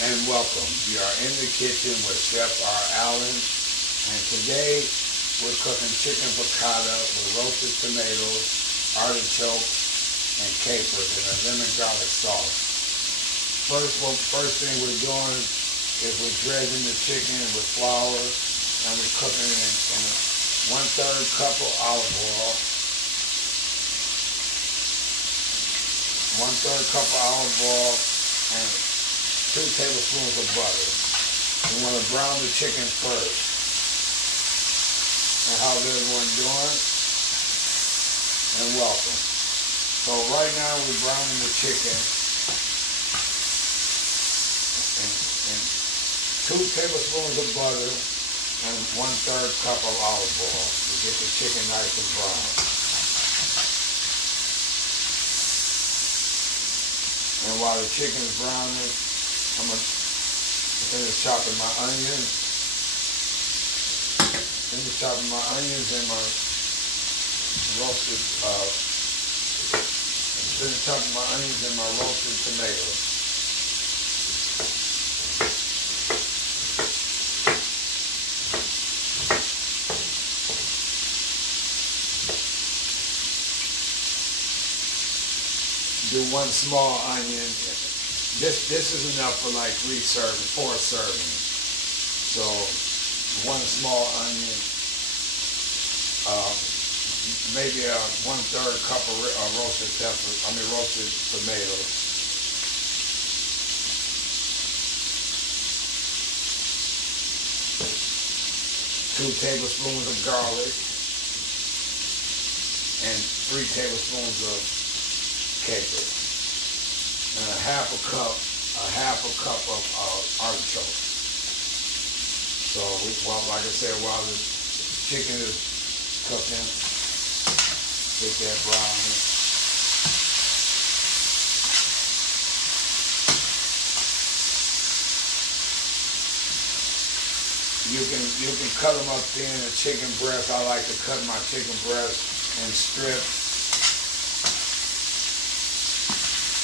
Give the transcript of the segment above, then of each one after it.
and welcome. We are in the kitchen with Chef R. Allen, and today we're cooking chicken piccata with roasted tomatoes, artichokes, and capers in a lemon garlic sauce. First thing we're doing is we're dredging the chicken with flour, and we're cooking it in 1/3 cup of olive oil, 1/3 cup of olive oil, and 2 tablespoons of butter. We want to brown the chicken first. And how's everyone doing? And welcome. So right now we're browning the chicken in 2 tablespoons of butter and 1/3 cup of olive oil to get the chicken nice and brown. And while the chicken is browning, I'm going to finish chopping my onions. Finish chopping my onions and my roasted, finish chopping my onions and my roasted tomatoes. Do 1 small onion. This is enough for like 4 servings. So 1 small onion, maybe 1/3 cup of roasted roasted tomatoes. Two tablespoons of garlic and 3 tablespoons of capers, and a half a cup of artichoke. So, like I said, while the chicken is cooking, get that browning. You can cut them up thin. A chicken breast, I like to cut my chicken breast in strips.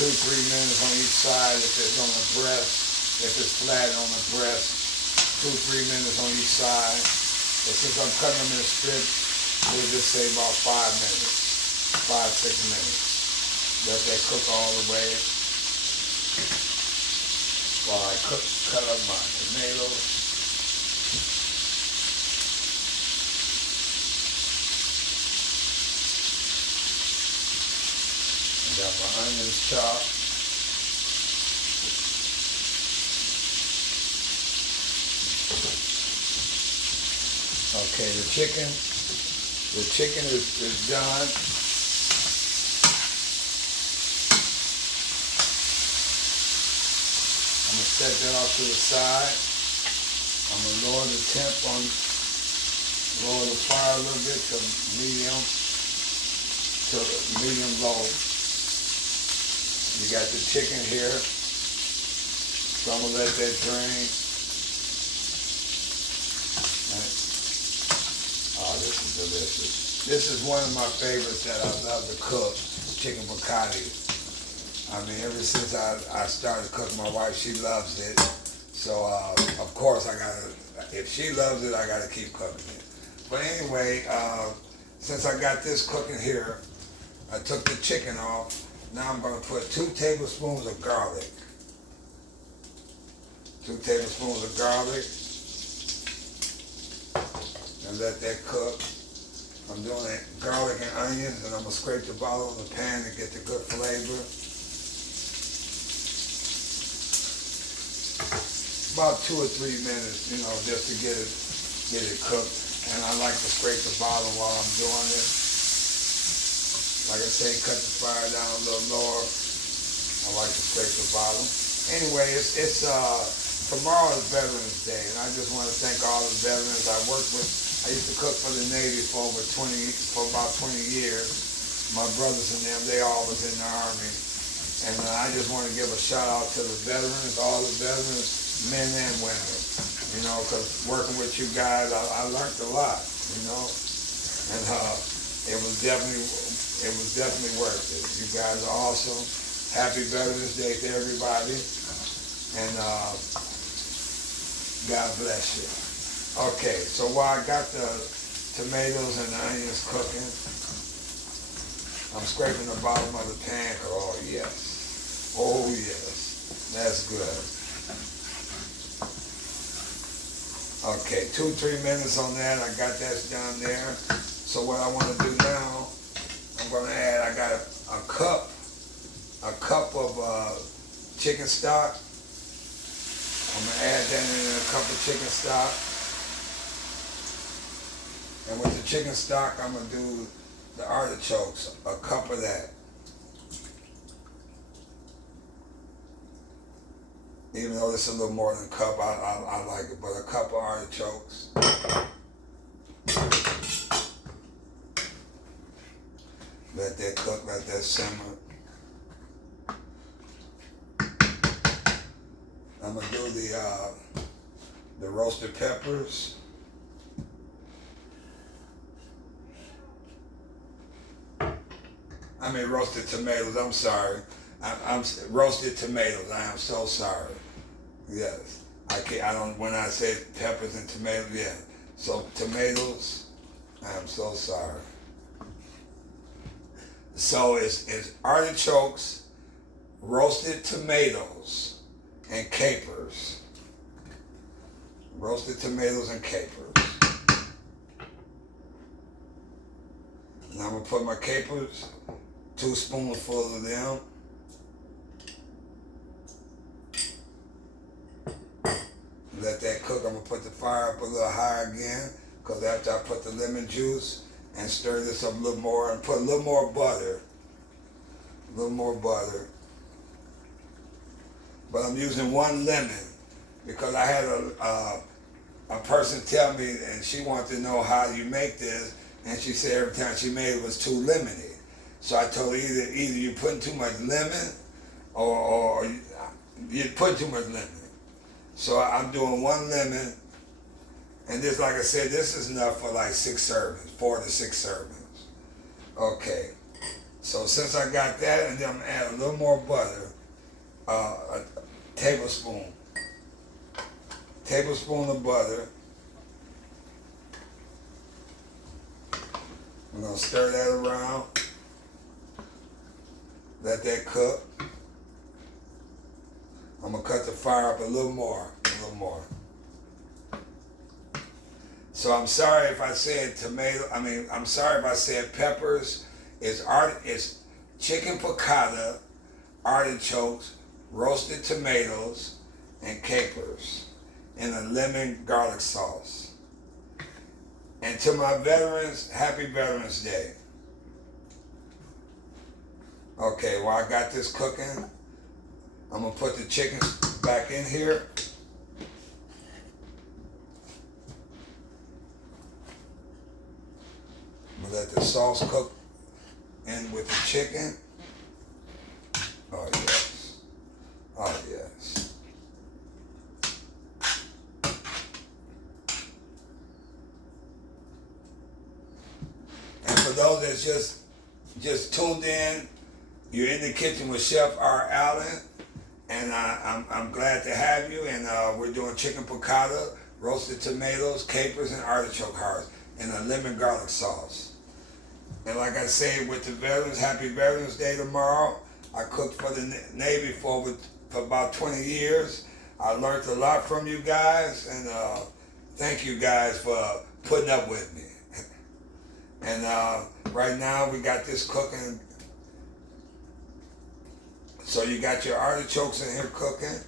2-3 minutes on each side if it's on the breast. If it's flat on the breast, 2-3 minutes on each side. But since I'm cutting them in strips, we'll just say about 5 minutes, 5-6 minutes. Let that cook all the way while I cut up my tomatoes. Got my onions chopped. Okay, the chicken is done. I'm gonna set that off to the side. I'm gonna lower the fire a little bit to medium low. You got the chicken here, so I'm gonna let that drain. Oh, this is delicious. This is one of my favorites that I love to cook, chicken piccata. I mean, ever since I started cooking, my wife, she loves it. So, of course, if she loves it, I gotta keep cooking it. But anyway, since I got this cooking here, I took the chicken off. Now I'm going to put 2 tablespoons of garlic. 2 tablespoons of garlic. And let that cook. I'm doing it garlic and onions, and I'm going to scrape the bottom of the pan to get the good flavor. About 2 or 3 minutes, just to get it cooked. And I like to scrape the bottom while I'm doing it. Like I say, cut the fire down a little lower. I like to scrape the bottom. Anyway, tomorrow is Veterans Day, and I just want to thank all the veterans I worked with. I used to cook for the Navy for about 20 years. My brothers and them, they all was in the Army. And I just want to give a shout out to the veterans, all the veterans, men and women. Because working with you guys, I learned a lot, And it was definitely worth it. You guys are awesome. Happy Veterans Day to everybody. And God bless you. Okay, so while I got the tomatoes and the onions cooking, I'm scraping the bottom of the pan. Oh yes, oh yes, that's good. Okay, 2-3 minutes on that. I got that down there. So what I want to do now, I'm going to add. I got a cup of chicken stock. I'm going to add that in a cup of chicken stock. And with the chicken stock, I'm going to do the artichokes, a cup of that. Even though it's a little more than a cup, I like it, but a cup of artichokes. Let that cook, let that simmer. I'm gonna do the roasted peppers. I mean roasted tomatoes, I'm sorry. I'm roasted tomatoes, I am so sorry. Yes, I don't, when I say peppers and tomatoes, yeah. So tomatoes, I'm so sorry. So it's artichokes, roasted tomatoes, and capers. Roasted tomatoes and capers. And I'm gonna put my capers, 2 spoonfuls of them. Let that cook. I'm gonna put the fire up a little higher again, because after I put the lemon juice and stir this up a little more and put a little more butter. A little more butter. But I'm using 1 lemon because I had a person tell me, and she wanted to know how you make this, and she said every time she made it was too lemony. So I told her either you're putting too much lemon or you're putting too much lemon. So I'm doing 1 lemon, and this, like I said, this is enough for like 6 servings, 4 to 6 servings. Okay, so since I got that, and then I'm gonna add a little more butter, a tablespoon of butter. I'm gonna stir that around, let that cook. I'm gonna cut the fire up a little more. So I'm sorry if I said I'm sorry if I said peppers. It's chicken piccata, artichokes, roasted tomatoes, and capers in a lemon garlic sauce. And to my veterans, happy Veterans Day. Okay, while I got this cooking, I'm gonna put the chicken back in here. I'm gonna let the sauce cook in with the chicken. Oh yes. Oh yes. And for those that's just tuned in, you're in the kitchen with Chef R. Allen. And I'm glad to have you, and we're doing chicken piccata, roasted tomatoes, capers, and artichoke hearts in a lemon garlic sauce. And like I say, with the veterans, happy Veterans Day tomorrow. I cooked for the Navy for about 20 years. I learned a lot from you guys, and thank you guys for putting up with me. And right now we got this cooking. So you got your artichokes in here cooking.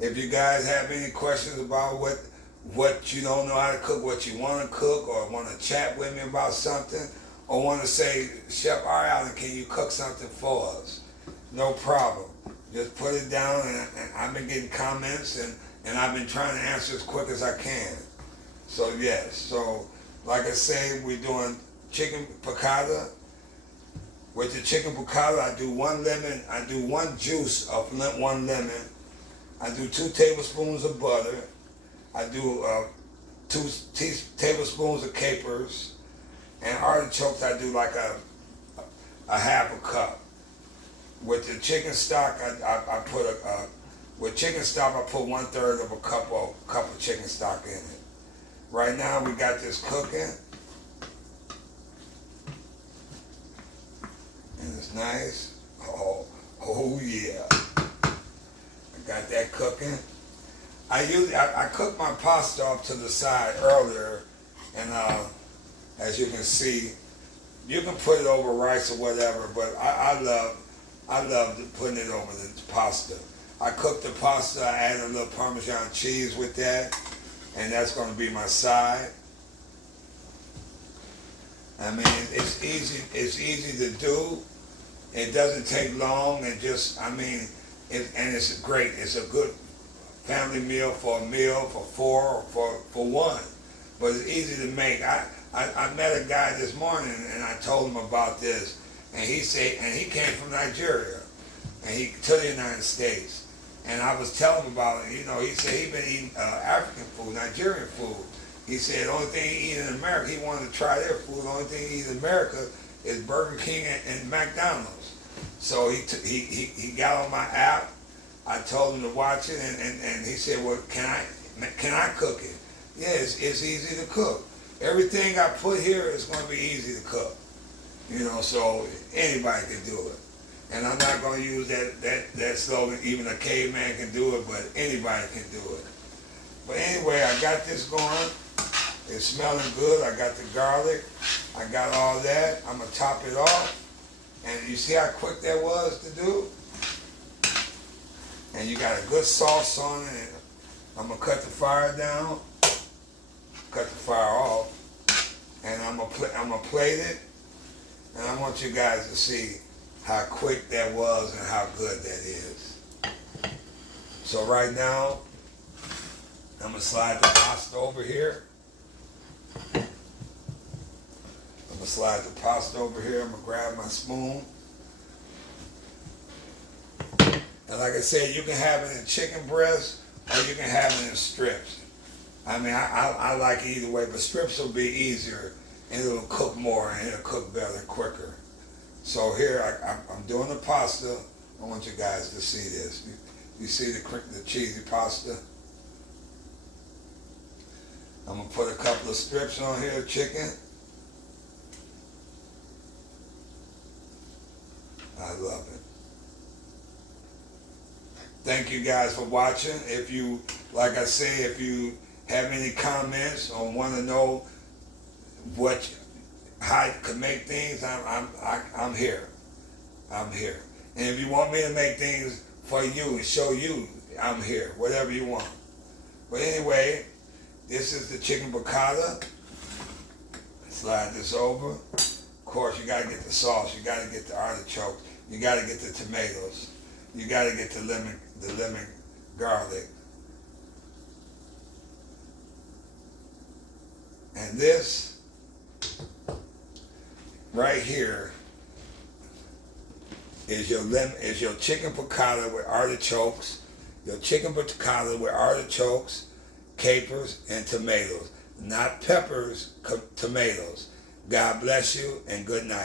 If you guys have any questions about what you don't know how to cook, what you want to cook, or want to chat with me about something, or want to say, Chef R. Allen, can you cook something for us? No problem. Just put it down, and I've been getting comments, and I've been trying to answer as quick as I can. So yes, so like I say, we're doing chicken piccata. With the chicken piccata, I do 1 lemon. I do 1 juice of 1 lemon. I do 2 tablespoons of butter. I do 2 tablespoons of capers, and artichokes I do like a half a cup. with the chicken stock, I put with chicken stock, I put 1/3 of a cup of chicken stock in it. Right now we got this cooking, and it's nice. Oh yeah, I got that cooking. I cooked my pasta off to the side earlier, and as you can see, you can put it over rice or whatever, but I love putting it over the pasta. I cooked the pasta, I added a little Parmesan cheese with that, and that's going to be my side. I mean, it's easy to do. It doesn't take long, and and it's great. It's a good family meal, for four, or for one. But it's easy to make. I met a guy this morning, and I told him about this, and he came from Nigeria, and he to the United States, and I was telling him about it. You know, he said he'd been eating African food, Nigerian food. He said the only thing he eat in America, he wanted to try their food. The only thing he eat in America is Burger King and McDonald's. So he got on my app. I told him to watch it, and he said, well, can I cook it? Yeah, it's easy to cook. Everything I put here is going to be easy to cook. You know, so anybody can do it. And I'm not going to use that slogan, even a caveman can do it, but anybody can do it. But anyway, I got this going. It's smelling good. I got the garlic. I got all that. I'm going to top it off. And you see how quick that was to do? And you got a good sauce on it. I'm going to cut the fire down. Cut the fire off. And I'm going to plate it. And I want you guys to see how quick that was and how good that is. So right now, I'm going to slide the pasta over here. I'm going to slide the pasta over here. I'm going to grab my spoon. And like I said, you can have it in chicken breast or you can have it in strips. I mean, I like it either way, but strips will be easier and it'll cook more and it'll cook better, quicker. So here, I'm doing the pasta. I want you guys to see this. You see the cheesy pasta? I'm going to put a couple of strips on here, chicken. I love it. Thank you guys for watching. If you, like I say, if you have any comments or want to know how you can make things, I'm here. I'm here. And if you want me to make things for you and show you, I'm here. Whatever you want. But anyway, this is the chicken piccata. Slide this over. Of course, you got to get the sauce. You got to get the artichokes. You got to get the tomatoes. You got to get the lemon garlic. And this right here is your chicken piccata with artichokes. Your chicken piccata with artichokes, capers, and tomatoes. Not peppers, tomatoes. God bless you and good night.